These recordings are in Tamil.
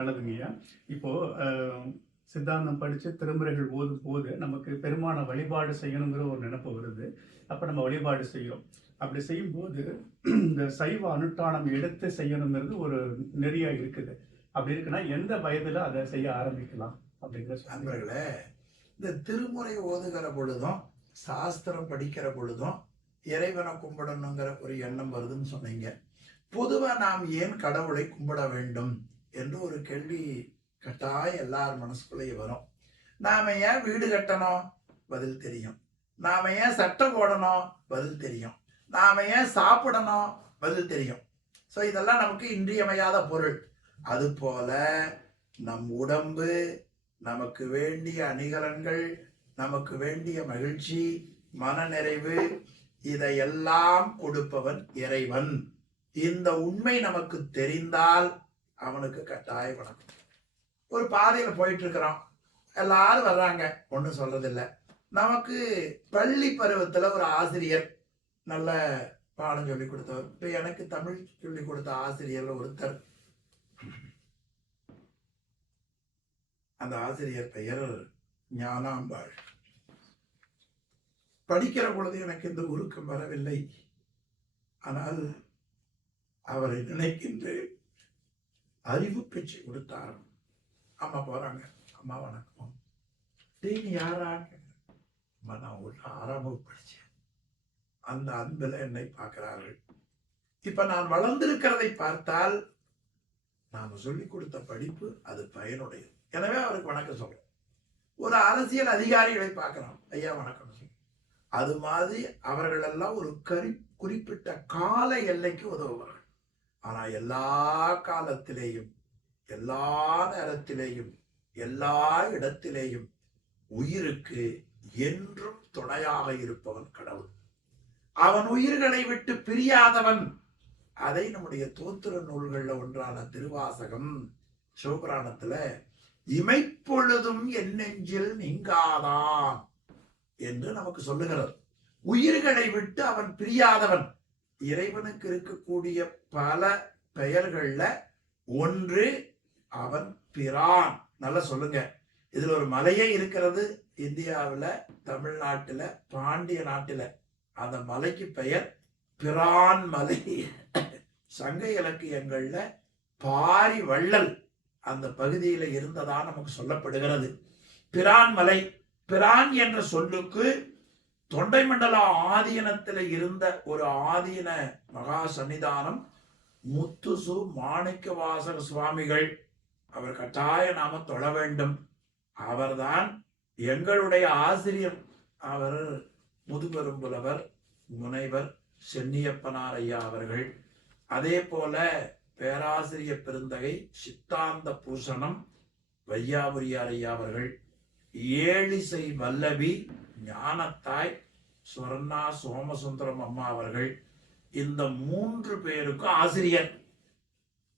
நல்லதுங்கய்யா. இப்போ சித்தாந்தம் படிச்சு திருமுறைகள் ஓதும் போது நமக்கு பெருமான வழிபாடு செய்யணுங்கிற ஒரு நினைப்பு வருது. அப்ப நம்ம வழிபாடு செய்யும். அப்படி செய்யும்போது இந்த சைவ அனுஷ்டானம் எடுத்து செய்யணுங்கிறது ஒரு நெறியா இருக்குது. அப்படி இருக்குன்னா எந்த வயதுல அதை செய்ய ஆரம்பிக்கலாம் அப்படிங்கிற நண்பர்களே, இந்த திருமுறை ஓதுகிற பொழுதும் சாஸ்திரம் படிக்கிற பொழுதும் இறைவனை கும்பிடணுங்கிற ஒரு எண்ணம் வருதுன்னு சொன்னீங்க. பொதுவா நாம் ஏன் கடவுளை கும்பிட வேண்டும் என்று ஒரு கேள்வி கட்டாயம் எல்லார் மனசுக்குள்ளேயும் வரும். நாம ஏன் வீடு கட்டணும்? பதில் தெரியும். நாம ஏன் சட்டை போடணும்? பதில் தெரியும். நாம ஏன் சாப்பிடணும்? பதில் தெரியும். ஸோ இதெல்லாம் நமக்கு இன்றியமையாத பொருள். அது போல நம் உடம்பு, நமக்கு வேண்டிய அணிகலன்கள், நமக்கு வேண்டிய மகிழ்ச்சி, மனநிறைவு, இதையெல்லாம் கொடுப்பவன் இறைவன். இந்த உண்மை நமக்கு தெரிந்தால் அவனுக்கு கட்டாய வணக்கம். ஒரு பாதையில போயிட்டு இருக்கிறோம், எல்லாரும் வர்றாங்க, ஒன்றும் சொல்றதில்லை. நமக்கு பள்ளி பருவத்துல ஒரு ஆசிரியர் நல்ல பாடம் சொல்லி கொடுத்தவர். இப்ப எனக்கு தமிழ் சொல்லி கொடுத்த ஆசிரியர்ல ஒருத்தர், அந்த ஆசிரியர் பெயர் ஞானாம்பாள். படிக்கிற பொழுது எனக்கு இந்த உருக்கம் வரவில்லை. ஆனால் அவரை நினைக்கின்றேன். அறிவு பேச்சு கொடுத்தார். அம்மா போறாங்க. அம்மா வணக்கம். நீ யாரா? அம்மா நான் ஒரு 6ஆம் வகுப்பு படிச்சேன். அந்த அன்புல என்னை பார்க்கிறார்கள். இப்ப நான் வளர்ந்திருக்கிறதை பார்த்தால் நாம சொல்லிக் கொடுத்த படிப்பு அது பயனுடையது. எனவே அவருக்கு வணக்கம் சொல்றோம். ஒரு அரசியல் அதிகாரிகளை பார்க்கிறோம், ஐயா வணக்கம் சொல்றோம். அது மாதிரி அவர்கள் எல்லாம் ஒரு குறிப்பிட்ட கால எல்லைக்கு உதவுவார்கள். ஆனா எல்லா காலத்திலேயும், எல்லா நேரத்திலேயும், எல்லா இடத்திலேயும் உயிருக்கு என்றும் துணையாக இருப்பவன் கடவுள். அவன் உயிர்களை விட்டு பிரியாதவன். அதை நம்முடைய தோத்திர நூல்கள்ல ஒன்றான திருவாசகம் சிவபுராணத்துல இமைப்பொழுதும் என் நெஞ்சில் நீங்காதான் என்று நமக்கு சொல்லுகிறது. உயிர்களை விட்டு அவன் பிரியாதவன். இறைவனுக்கு இருக்கக்கூடிய பல பெயர்கள்ல ஒன்று அவன் பிரான். நல்லா சொல்லுங்க. இதுல ஒரு மலையே இருக்கிறது இந்தியாவில், தமிழ்நாட்டுல, பாண்டிய நாட்டுல. அந்த மலைக்கு பெயர் பிரான் மலை. சங்க இலக்கியங்கள்ல பாரி வள்ளல் அந்த பகுதியில இருந்ததா நமக்கு சொல்லப்படுகிறது. பிரான் மலை. பிரான் என்ற சொல்லுக்கு தொண்டை மண்டல ஆதீனத்தில் இருந்த ஒரு ஆதீன மகா சன்னிதானம் முத்துசு மாணிக்க வாசக சுவாமிகள். அவர் கட்டாய நாம தொழ வேண்டும். அவர்தான் எங்களுடைய ஆசிரியர். அவர் முதுபெரும்புலவர் முனைவர் சென்னியப்பனார் ஐயா அவர்கள். அதே போல பேராசிரியர் பெருந்தகை சித்தாந்த பூஷணம் வையாபுரியார் ஐயா அவர்கள். ஏழிசை வல்லவி ஞானத்தாய் சுவர்ணா சோமசுந்தரம் அம்மா அவர்கள். இந்த 3 பேருக்கும் ஆசிரியர்.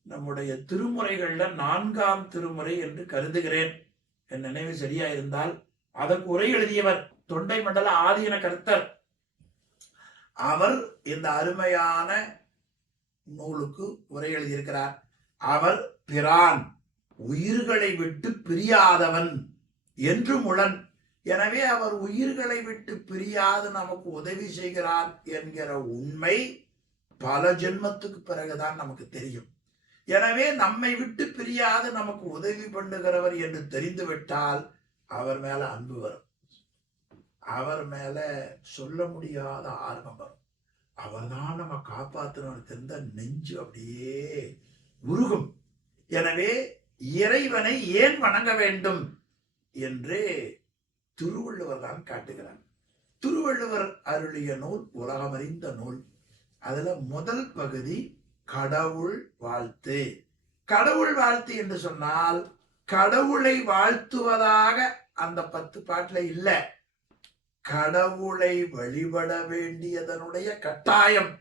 நம்முடைய திருமுறைகள்ல 4ஆம் திருமுறை என்று கருதுகிறேன், என் நினைவு சரியா இருந்தால். அதற்கு உரை எழுதியவர் தொண்டை மண்டல ஆதீன கர்த்தர். அவர் இந்த அருமையான நூலுக்கு உரை எழுதியிருக்கிறார். அவர் பிரான், உயிர்களை விட்டு பிரியாதவன் என்று முழன். எனவே அவர் உயிர்களை விட்டு பிரியாது நமக்கு உதவி செய்கிறார் என்கிற உண்மை பல ஜென்மத்துக்கு பிறகுதான் நமக்கு தெரியும். எனவே நம்மை விட்டு பிரியாது நமக்கு உதவி பண்ணுகிறவர் என்று தெரிந்துவிட்டால் அவர் மேல அன்பு வரும். அவர் மேல சொல்ல முடியாத ஆர்வம் வரும். அவர்தான் நம்ம காப்பாற்றணும் தெரிந்த நெஞ்சு அப்படியே உருகும். எனவே இறைவனை ஏன் வணங்க வேண்டும் என்று திருவள்ளுவர் தான் காட்டுகிறார். திருவள்ளுவர் அருளிய நூல் உலகமறிந்த நூல். அதுல முதல் பகுதி கடவுள் வாழ்த்து. கடவுள் வாழ்த்து என்று சொன்னால் கடவுளை வாழ்த்துவதாக அந்த 10 பாட்டுல இல்ல. கடவுளை வழிபட வேண்டியதனுடைய கட்டாயம்.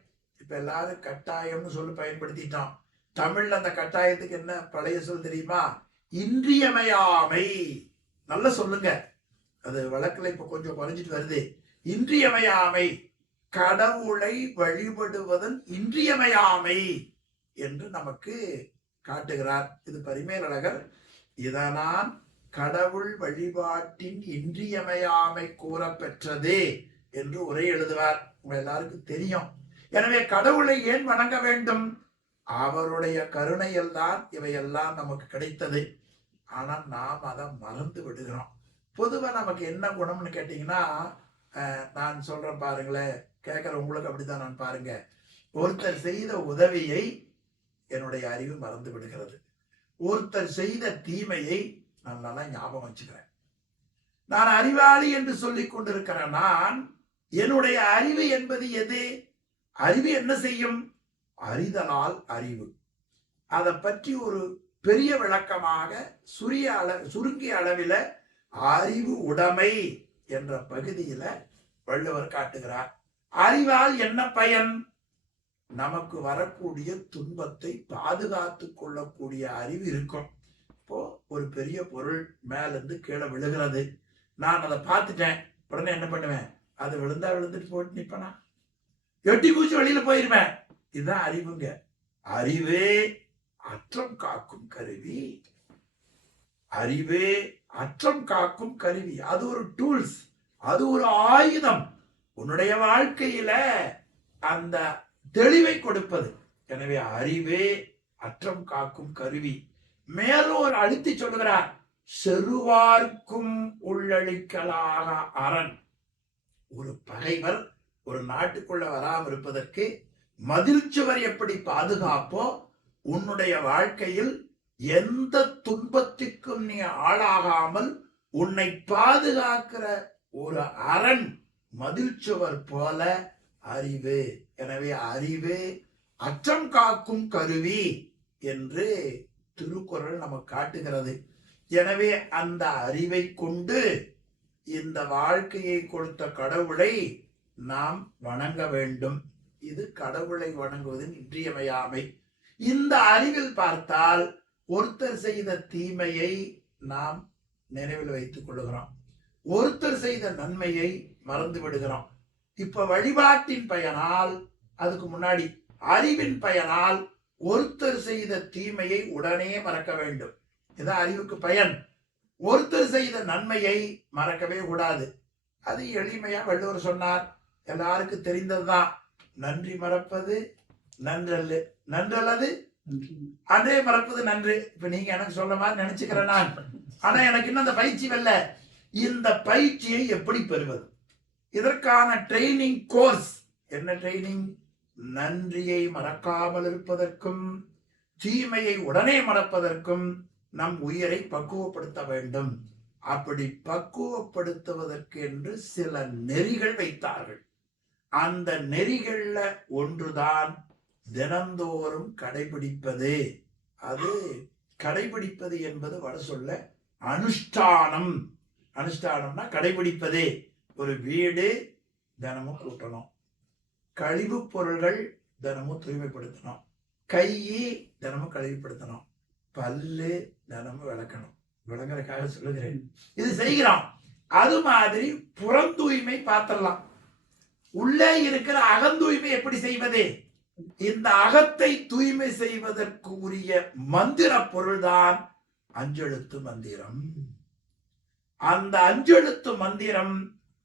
இப்ப எல்லாரும் கட்டாயம்னு சொல்லி பயன்படுத்திட்டோம். தமிழ்ல அந்த கட்டாயத்துக்கு என்ன பழைய சொல் தெரியுமா? இன்றியமையாமை. நல்ல சொல்லுங்க. அது வழக்குல இப்ப கொஞ்சம் குறைஞ்சிட்டு வருது. இன்றியமையாமை. கடவுளை வழிபடுவதன் இன்றியமையாமை என்று நமக்கு காட்டுகிறார். இது பரிமேலழகர் இதனால் கடவுள் வழிபாட்டின் இன்றியமையாமை கூற பெற்றது என்று உரை எழுதுவார். உங்க எல்லாருக்கும் தெரியும். எனவே கடவுளை ஏன் வணங்க வேண்டும்? அவருடைய கருணையில் தான் இவையெல்லாம் நமக்கு கிடைத்தது. ஆனா நாம் அதை மறந்து விடுகிறோம். பொதுவா நமக்கு என்ன குணம்னு கேட்டீங்கன்னா, நான் சொல்றேன் பாருங்களேன், கேட்கிற உங்களுக்கு அப்படித்தான். நான் பாருங்க, ஒருத்தர் செய்த உதவியை என்னுடைய அறிவு மறந்து விடுகிறது. ஒருத்தர் செய்த தீமையை நான் நல்லா ஞாபகம் வச்சுக்கிறேன். நான் அறிவாளி என்று சொல்லிக் கொண்டிருக்கிறேன். நான் என்னுடைய அறிவு என்பது எது? அறிவு என்ன செய்யும்? அறிதலால் அறிவு. அதை பற்றி ஒரு பெரிய விளக்கமாக சுருங்கிய அளவில் அறிவு உடைமை என்ற பகுதியில வள்ளுவர் காட்டுகிறார். அறிவால் என்ன பயன்? நமக்கு வரக்கூடிய துன்பத்தை பாதுகாத்து கொள்ளக்கூடிய அறிவு இருக்கும். இப்போ ஒரு பெரிய பொருள் மேலிருந்து கீழே விழுகிறது, நான் அதை பார்த்துட்டேன், உடனே என்ன பண்ணுவேன்? அது விழுந்தா விழுந்துட்டு போட்டு நிப்பனா? எட்டி பூச்சி வெளியில போயிருவேன். இதுதான் அறிவுங்க. அறிவே அற்றம் காக்கும் கருவி. அறிவே அற்றம் காக்கும் கருவி. அது ஒரு டூல்ஸ், அது ஒரு ஆயுதம், உன்னுடைய வாழ்க்கையில அந்த தெளிவை கொடுப்பது. எனவே அறிவே அற்றம் காக்கும் கருவி. மேலும் ஒரு அழுத்தி சொல்லுகிறார், செருவார்க்கும் உள்ளழிக்கலாக அரண். ஒரு பகைவர் ஒரு நாட்டுக்குள்ள வராமல் இருப்பதற்கு மதில் சுவர் எப்படி பாதுகாப்போ, உன்னுடைய வாழ்க்கையில் எந்த துன்பத்திற்கும் நீ ஆளாகாமல் உன்னை பாதுகாக்கிற ஒரு அரண், மதில் சுவர் போல அறிவு. எனவே அறிவு அச்சம் காக்கும் கருவி என்று திருக்குறள் நமக்கு காட்டுகிறது. எனவே அந்த அறிவை கொண்டு இந்த வாழ்க்கையை கொடுத்த கடவுளை நாம் வணங்க வேண்டும். இது கடவுளை வணங்குவதின் இன்றியமையாமை. இந்த அறிவில் பார்த்தால் ஒருத்தர் செய்த தீமையை நாம் நினைவில் வைத்துக் கொள்ளுகிறோம், ஒருத்தர் செய்த நன்மையை மறந்து விடுகிறோம். இப்ப வழிபாட்டின் பயனால், அதுக்கு முன்னாடி அறிவின் பயனால் ஒருத்தர் செய்த தீமையை உடனே மறக்க வேண்டும். இதான் அறிவுக்கு பயன். ஒருத்தர் செய்த நன்மையை மறக்கவே கூடாது. அது எளிமையா வள்ளுவர் சொன்னார், எல்லாருக்கும் தெரிந்ததுதான். நன்றி மறப்பது நன்றல்லு, நன்றல்லது அன்றே மறப்பது நன்று. இப்ப நீங்க எனக்கு சொல்ல மாதிரி நினைச்சுக்கிறேன் நான். ஆனா எனக்கு இன்னும் அந்த பயிற்சி வரல. இந்த பயிற்சியை எப்படி பெறுவது? இதற்கான ட்ரைனிங் கோர்ஸ் என்ன? ட்ரைனிங் நன்றியை மறக்காமல் இருப்பதற்கும் தீமையை உடனே மறப்பதற்கும் நம் உயிரை பக்குவப்படுத்த வேண்டும். அப்படி பக்குவப்படுத்துவதற்கு என்று சில நெறிகள் வைத்தார்கள். அந்த நெறிகள்ல ஒன்றுதான் தினந்தோறும் கடைபிடிப்பது. அது கடைபிடிப்பது என்பது வட சொல்ல அனுஷ்டானம். அனுஷ்டானம்னா கடைபிடிப்பது. ஒரு வீடு தினமும் கூட்டணும், கழிவு பொருள்கள் தினமும் தூய்மைப்படுத்தணும், கையை தினமும் கழுவிப்படுத்தணும், பல்லு தினமும் விளக்கணும். விளங்குறதுக்காக சொல்லுகிறேன், இது செய்கிறோம். அது மாதிரி புறம் தூய்மை பார்த்திடலாம். உள்ளே இருக்கிற அகந்தூய்மை எப்படி செய்வது? இந்த அகத்தை தூய்மை செய்வதற்கு உரிய மந்திர பொருள்தான் அஞ்செழுத்து மந்திரம். அந்த அஞ்செழுத்து மந்திரம்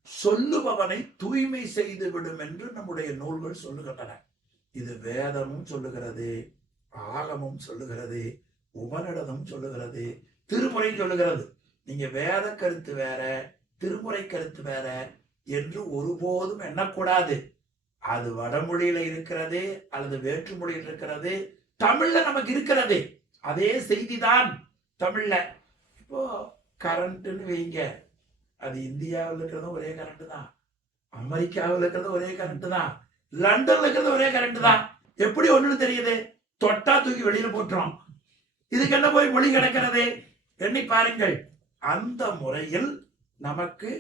சொல்லுபவனை தூய்மை செய்து விடும் என்று நம்முடைய நூல்கள் சொல்லுகின்றன. இது வேதமும் சொல்லுகிறது, ஆகமும் சொல்லுகிறது, உபநிடதம் சொல்லுகிறது, திருமுறை சொல்லுகிறது. நீங்க வேத கருத்து வேற, திருமுறை கருத்து வேற என்று ஒருபோதும் எண்ணக்கூடாது. அது வடமொழியில இருக்கிறது அல்லது வேற்று மொழியில் இருக்கிறது, தமிழ்ல நமக்கு இருக்கிறது. அதே செய்திதான் தமிழ்ல. இப்போ கரண்ட்னு வைங்க, அது இந்தியாவில் இருக்கிறதும் ஒரே கரண்ட் தான், அமெரிக்காவில் இருக்கிறதும் ஒரே கரண்ட் தான், லண்டன்ல இருக்கிறது ஒரே கரண்ட் தான். எப்படி ஒண்ணுன்னு தெரியுது? தொட்டா தூக்கி வெளியில போட்டுரும். இதுக்கு என்ன போய் மொழி கிடக்கிறது? எண்ணி பாருங்கள். அந்த முறையில் நமக்கு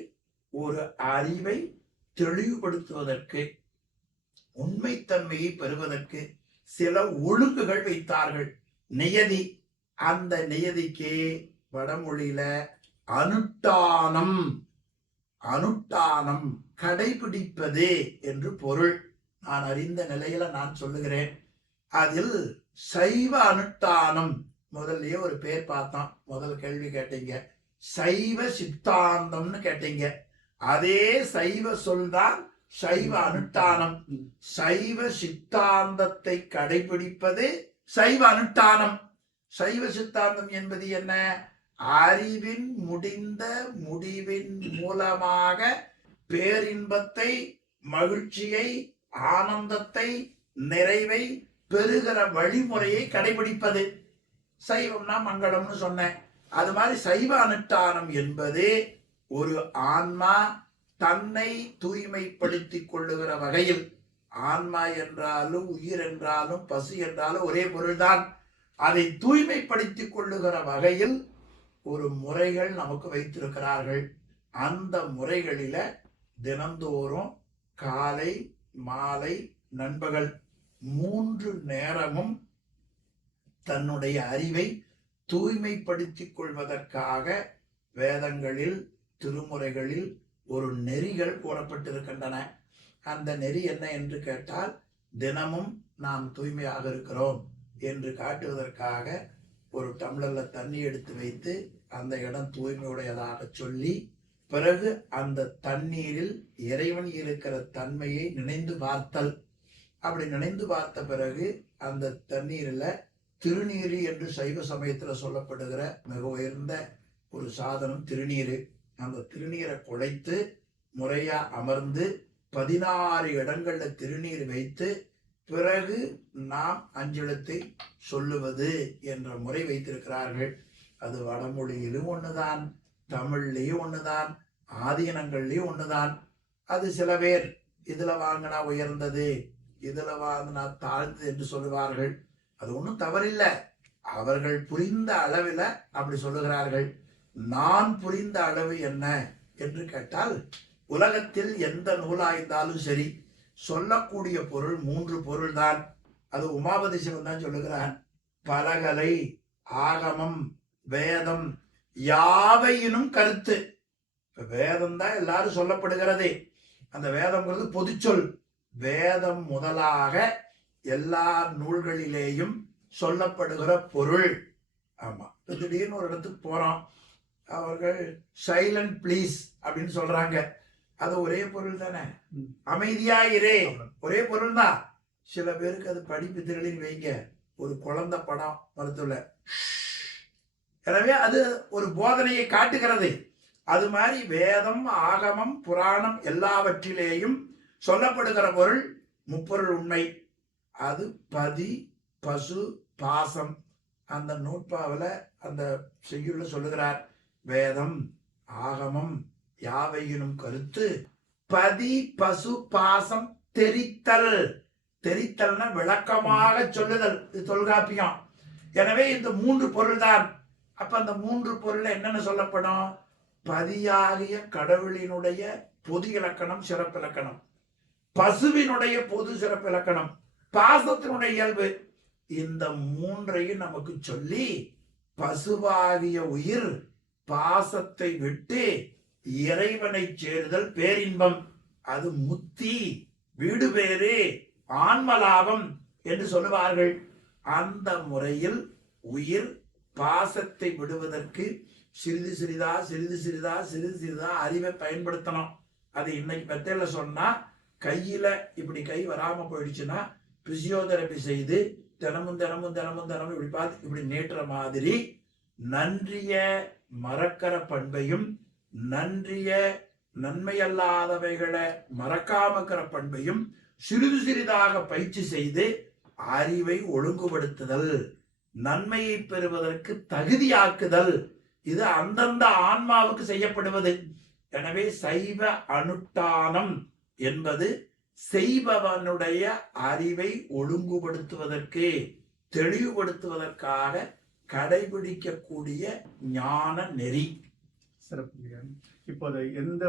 ஒரு அறிவை தெளிவுபடுத்துவதற்கு, உண்மைத்தன்மையை பெறுவதற்கு சில ஒழுங்குகள் வைத்தார்கள். நியதி. அந்த நியதிக்கு வடமொழியில அனுஷ்டானம், அனுஷ்டானம் கடைபிடிப்பது என்று பொருள். நான் அறிந்த நிலையில நான் சொல்லுகிறேன். அதில் சைவ அனுஷ்டானம் முதல்லயே ஒரு பேர் பார்த்தோம். முதல் கேள்வி கேட்டீங்க, சைவ சித்தாந்தம்னு கேட்டீங்க. அதே சைவ சொல்தான் சைவ அனுஷ்டானம். சைவ சித்தாந்தத்தை கடைபிடிப்பது சைவ அனுஷ்டானம். சைவ சித்தாந்தம் என்பது என்ன? அறிவின் முடிந்த முடிவின் மூலமாக பேரின்பத்தை, மகிழ்ச்சியை, ஆனந்தத்தை, நிறைவை பெறுகிற வழிமுறையை கடைபிடிப்பது. சைவம்னா மங்களம்னு சொன்னேன். அது மாதிரி சைவ அனுஷ்டானம் என்பது ஒரு ஆன்மா தன்னை தூய்மைப்படுத்திக் கொள்ளுகிற வகையில், ஆன்மா என்றாலும் உயிர் என்றாலும் பசு என்றாலும் ஒரே பொருள்தான், அதை தூய்மைப்படுத்திக் கொள்ளுகிற வகையில் ஒரு முறைகள் நமக்கு வைத்திருக்கிறார்கள். அந்த முறைகளில தினந்தோறும் காலை, மாலை, நண்பகல் 3 நேரமும் தன்னுடைய அறிவை தூய்மைப்படுத்திக் கொள்வதற்காக வேதங்களில், திருமுறைகளில் ஒரு நெறிகள் கூறப்பட்டிருக்கின்றன. அந்த நெறி என்ன என்று கேட்டால், தினமும் நாம் தூய்மையாக இருக்கிறோம் என்று காட்டுவதற்காக ஒரு டம்ளர்ல தண்ணி எடுத்து வைத்து அந்த இடம் தூய்மையுடையதாக சொல்லி, பிறகு அந்த தண்ணீரில் இறைவன் இருக்கிற தன்மையை நினைந்து பார்த்தல். அப்படி நினைந்து பார்த்த பிறகு அந்த தண்ணீரில் திருநீரு என்று சைவ சமயத்துல சொல்லப்படுகிற மிக உயர்ந்த ஒரு சாதனம் திருநீரு. அந்த திருநீரை குழைத்து முறையா அமர்ந்து 16 இடங்கள்ல திருநீர் வைத்து பிறகு நாம் அஞ்செழுத்தை சொல்லுவது என்ற முறை வைத்திருக்கிறார்கள். அது வடமொழியிலும் ஒண்ணுதான், தமிழ்லயும் ஒண்ணுதான், ஆதீனங்கள்லயும் ஒண்ணுதான். அது சில பேர் இதுல வாங்கினா உயர்ந்தது, இதுல வாங்கினா தாழ்ந்தது என்று சொல்லுவார்கள். அது ஒன்றும் தவறில்லை. அவர்கள் புரிந்த அளவில் அப்படி சொல்லுகிறார்கள். நான் புரிந்த அளவு என்ன என்று கேட்டால், உலகத்தில் எந்த நூலாய்ந்தாலும் சரி, சொல்லக்கூடிய பொருள் 3 பொருள் தான். அது உமாபதி சிவன் தான் சொல்லுகிறான். பலகலை, ஆகமம், வேதம் யாவையினும் கருத்து. வேதம் தான் எல்லாரும் சொல்லப்படுகிறது. அந்த வேதம்ங்கிறது பொதுச்சொல். வேதம் முதலாக எல்லா நூல்களிலேயும் சொல்லப்படுகிற பொருள். ஆமா, திடீர்னு ஒரு இடத்துக்கு போறோம், அவர்கள் சைலண்ட் ப்ளீஸ் அப்படின்னு சொல்றாங்க. அது ஒரே பொருள் தானே, அமைதியா இரே, ஒரே பொருள் தான். சில பேருக்கு அது படிப்பு திரளின்னு வைங்க, ஒரு குழந்தை படம் மருத்துவ. எனவே அது ஒரு போதனையை காட்டுகிறது. அது மாதிரி வேதம், ஆகமம், புராணம் எல்லாவற்றிலேயும் சொல்லப்படுகிற பொருள் முப்பொருள் உண்மை. அது பதி, பசு, பாசம். அந்த நூற்பாவில் அந்த செய்யுள்ள சொல்லுகிறார், வேதம், ஆகமம் யாவையினும் கருத்து பதி, பசு, பாசம் தெரித்தல். தெரித்தல்னா விளக்கமாக சொல்லுதல். இது தொல்காப்பியம். எனவே இந்த 3 பொருள் தான். அப்ப அந்த 3 பொருள்ல என்னென்ன சொல்லப்படும்? பதியாகிய கடவுளினுடைய பொது இலக்கணம், சிறப்பிலக்கணம், பசுவினுடைய பொது சிறப்பிலக்கணம், பாசத்தினுடைய இயல்பு. இந்த 3ஐயும் நமக்கு சொல்லி, பசுவாகிய உயிர் பாசத்தை விட்டு இறைவனை சேருதல் பேரின்பம், அது முத்தி, வீடு பேரு, ஆன்மலாபம் என்று சொல்லுவார்கள். அந்த முறையில் உயிர் பாசத்தை விடுவதற்கு சிறிது சிறிதா சிறிது சிறிதா சிறிது சிறிதா அறிவை பயன்படுத்தணும். அது இன்னைக்கு மெத்தேல சொன்னா, கையில இப்படி கை வராம போயிடுச்சுன்னா பிசியோதெரபி செய்து தினமும் தினமும் தினமும் தினமும் இப்படி பார்த்து இப்படி நேற்ற மாதிரி நன்றிய மறக்கிற பண்பையும், நன்றிய நன்மையல்லாதவைகளை மறக்காமக்கிற பண்பையும் சிறிது சிறிதாக பயிற்சி செய்து அறிவை ஒழுங்குபடுத்துதல், நன்மையை பெறுவதற்கு தகுதியாக்குதல், இது அந்தந்த ஆன்மாவுக்கு செய்யப்படுவது. எனவே சைவ அனுஷ்டானம் என்பது செய்பவனுடைய அறிவை ஒழுங்குபடுத்துவதற்கு, தெளிவுபடுத்துவதற்காக கடைபிடிக்கக்கூடிய ஞான நெறி. சிறப்பு. இப்போது எந்த